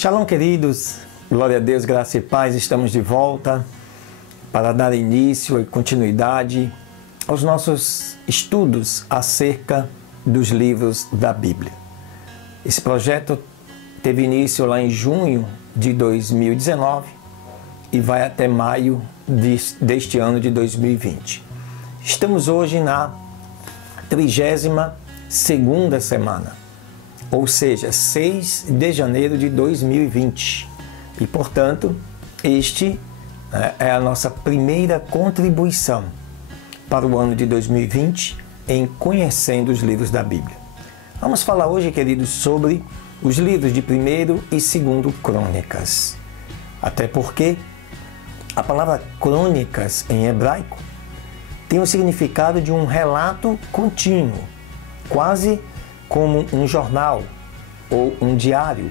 Shalom, queridos. Glória a Deus, graça e paz. Estamos de volta para dar início e continuidade aos nossos estudos acerca dos livros da Bíblia. Esse projeto teve início lá em junho de 2019 e vai até maio deste ano de 2020. Estamos hoje na 32ª semana, ou seja, 6 de janeiro de 2020. E, portanto, este é a nossa primeira contribuição para o ano de 2020 em conhecendo os livros da Bíblia. Vamos falar hoje, queridos, sobre os livros de 1º e 2º Crônicas. Até porque a palavra crônicas em hebraico tem o significado de um relato contínuo, quase como um jornal ou um diário,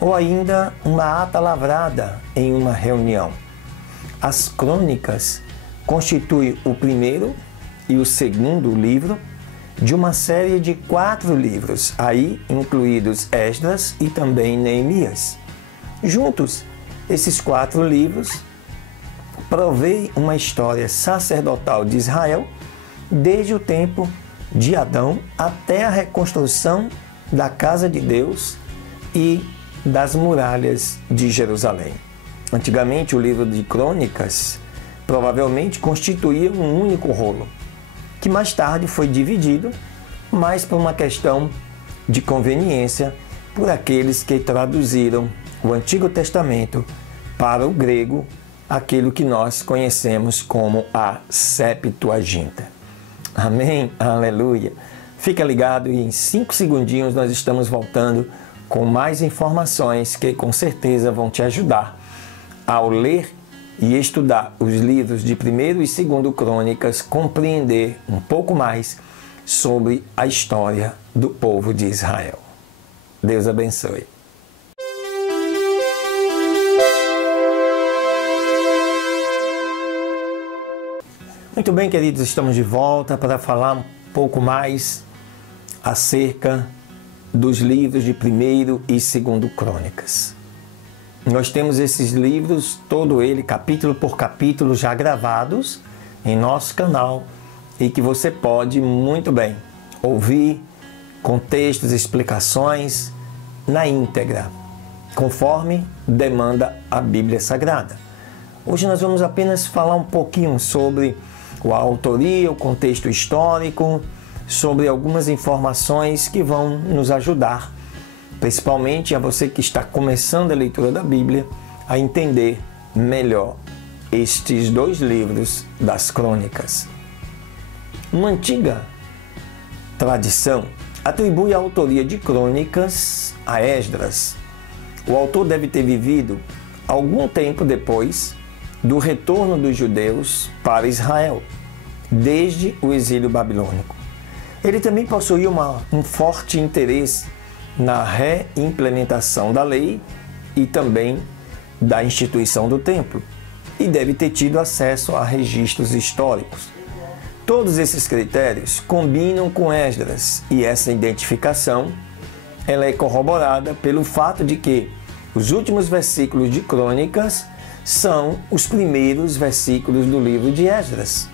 ou ainda uma ata lavrada em uma reunião. As crônicas constituem o primeiro e o segundo livro de uma série de 4 livros, aí incluídos Esdras e também Neemias. Juntos, esses 4 livros provêm uma história sacerdotal de Israel desde o tempo de Adão até a reconstrução da casa de Deus e das muralhas de Jerusalém. Antigamente, o livro de Crônicas provavelmente constituía um único rolo, que mais tarde foi dividido, mas por uma questão de conveniência por aqueles que traduziram o Antigo Testamento para o grego, aquilo que nós conhecemos como a Septuaginta. Amém? Aleluia! Fica ligado e em 5 segundinhos nós estamos voltando com mais informações que com certeza vão te ajudar ao ler e estudar os livros de 1º e 2º Crônicas, compreender um pouco mais sobre a história do povo de Israel. Deus abençoe. Muito bem, queridos, estamos de volta para falar um pouco mais acerca dos livros de 1º e 2º Crônicas. Nós temos esses livros, todo ele, capítulo por capítulo, já gravados em nosso canal e que você pode muito bem ouvir com textos, explicações na íntegra, conforme demanda a Bíblia Sagrada. Hoje nós vamos apenas falar um pouquinho sobre a autoria, o contexto histórico, sobre algumas informações que vão nos ajudar, principalmente a você que está começando a leitura da Bíblia, a entender melhor estes 2 livros das Crônicas. Uma antiga tradição atribui a autoria de Crônicas a Esdras. O autor deve ter vivido algum tempo depois do retorno dos judeus para Israel, desde o exílio babilônico. Ele também possuía um forte interesse na reimplementação da lei e também da instituição do templo, e deve ter tido acesso a registros históricos. Todos esses critérios combinam com Esdras, e essa identificação ela é corroborada pelo fato de que os últimos versículos de Crônicas são os primeiros versículos do livro de Esdras.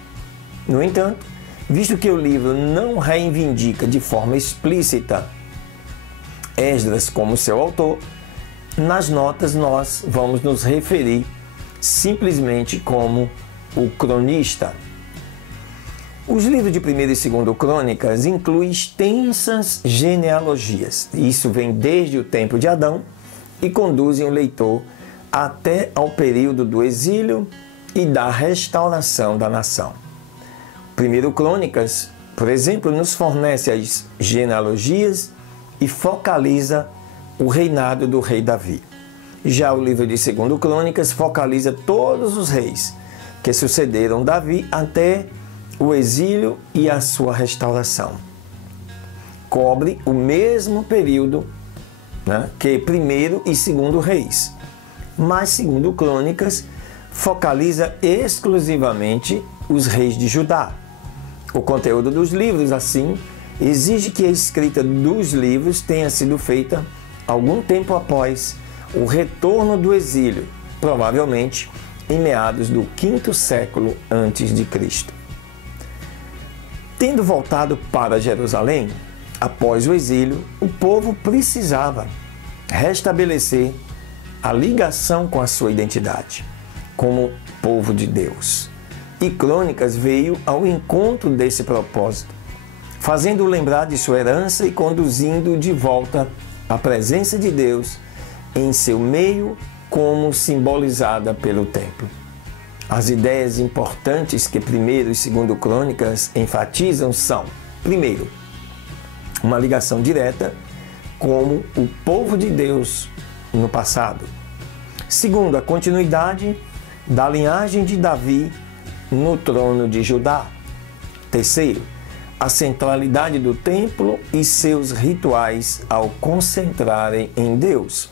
No entanto, visto que o livro não reivindica de forma explícita Esdras como seu autor, nas notas nós vamos nos referir simplesmente como o cronista. Os livros de 1º e 2º Crônicas incluem extensas genealogias. Isso vem desde o tempo de Adão e conduzem o leitor até ao período do exílio e da restauração da nação. 1º Crônicas, por exemplo, nos fornece as genealogias e focaliza o reinado do rei Davi. Já o livro de 2º Crônicas focaliza todos os reis que sucederam Davi até o exílio e a sua restauração. Cobre o mesmo período, que 1º e 2º Reis, mas 2º Crônicas focaliza exclusivamente os reis de Judá. O conteúdo dos livros, assim, exige que a escrita dos livros tenha sido feita algum tempo após o retorno do exílio, provavelmente em meados do quinto século antes de Cristo. Tendo voltado para Jerusalém, após o exílio, o povo precisava restabelecer a ligação com a sua identidade, como povo de Deus. E Crônicas veio ao encontro desse propósito, fazendo-o lembrar de sua herança e conduzindo de volta a presença de Deus em seu meio, como simbolizada pelo templo. As ideias importantes que 1º e 2º Crônicas enfatizam são: primeiro, uma ligação direta como o povo de Deus no passado. Segundo, a continuidade da linhagem de Davi no trono de Judá. Terceiro, a centralidade do templo e seus rituais ao concentrarem em Deus.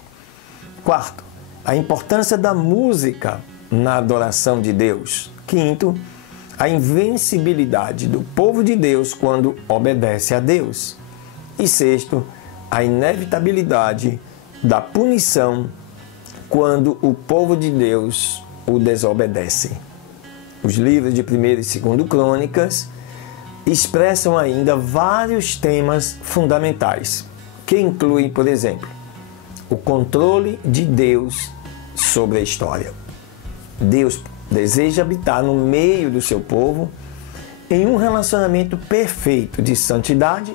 Quarto, a importância da música na adoração de Deus. Quinto, a invencibilidade do povo de Deus quando obedece a Deus. E sexto, a inevitabilidade da punição quando o povo de Deus o desobedece. Os livros de 1º e 2º Crônicas expressam ainda vários temas fundamentais, que incluem, por exemplo, o controle de Deus sobre a história. Deus deseja habitar no meio do seu povo em um relacionamento perfeito de santidade,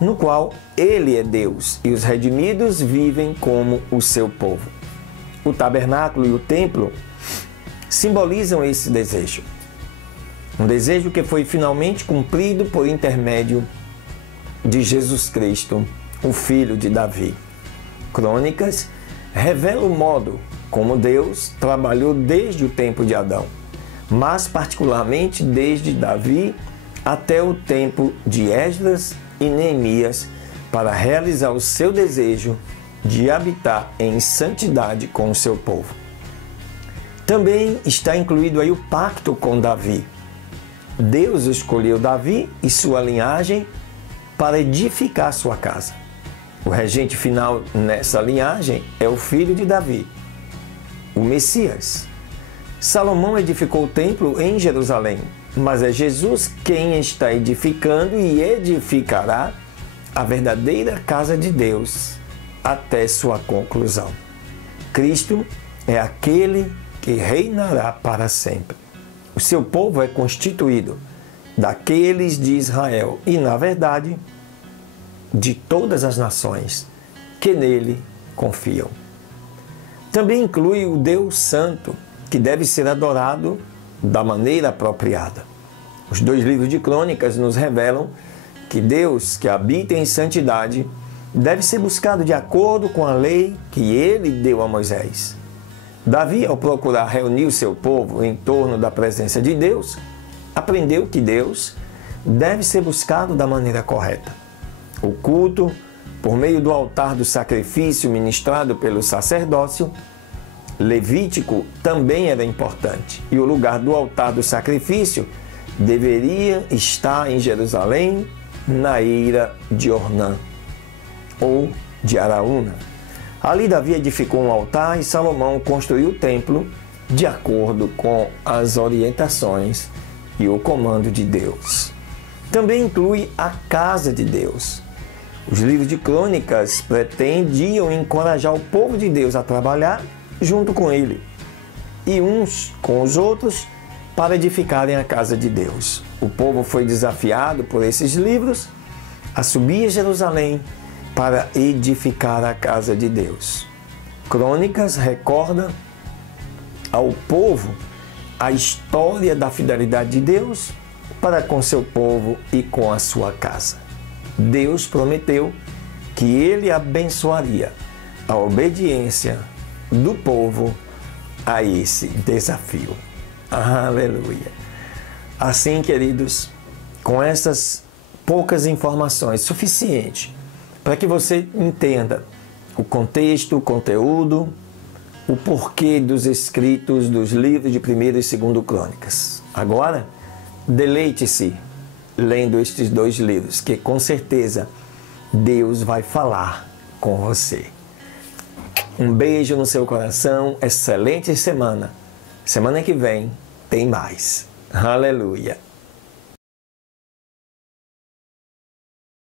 no qual Ele é Deus e os redimidos vivem como o seu povo. O tabernáculo e o templo simbolizam esse desejo. Um desejo que foi finalmente cumprido por intermédio de Jesus Cristo, o Filho de Davi. Crônicas revela o modo como Deus trabalhou desde o tempo de Adão, mas particularmente desde Davi até o tempo de Esdras e Neemias, para realizar o seu desejo de habitar em santidade com o seu povo. Também está incluído aí o pacto com Davi. Deus escolheu Davi e sua linhagem para edificar sua casa. O regente final nessa linhagem é o filho de Davi, o Messias. Salomão edificou o templo em Jerusalém, mas é Jesus quem está edificando e edificará a verdadeira casa de Deus até sua conclusão. Cristo é aquele que reinará para sempre. O seu povo é constituído daqueles de Israel e, na verdade, de todas as nações que nele confiam. Também inclui o Deus Santo, que deve ser adorado da maneira apropriada. Os 2 livros de Crônicas nos revelam que Deus, que habita em santidade, deve ser buscado de acordo com a lei que ele deu a Moisés. Davi, ao procurar reunir o seu povo em torno da presença de Deus, aprendeu que Deus deve ser buscado da maneira correta. O culto, por meio do altar do sacrifício ministrado pelo sacerdócio levítico, também era importante. E o lugar do altar do sacrifício deveria estar em Jerusalém, na eira de Ornã, ou de Araúna. Ali Davi edificou um altar e Salomão construiu o templo de acordo com as orientações e o comando de Deus. Também inclui a casa de Deus. Os livros de Crônicas pretendiam encorajar o povo de Deus a trabalhar junto com ele e uns com os outros para edificarem a casa de Deus. O povo foi desafiado por esses livros a subir a Jerusalém para edificar a casa de Deus. Crônicas recorda ao povo a história da fidelidade de Deus para com seu povo e com a sua casa. Deus prometeu que ele abençoaria a obediência do povo a esse desafio. Aleluia! Assim, queridos, com essas poucas informações, suficiente para que você entenda o contexto, o conteúdo, o porquê dos escritos dos livros de 1º e 2º Crônicas. Agora, deleite-se lendo estes 2 livros, que com certeza Deus vai falar com você. Um beijo no seu coração, excelente semana. Semana que vem tem mais. Aleluia!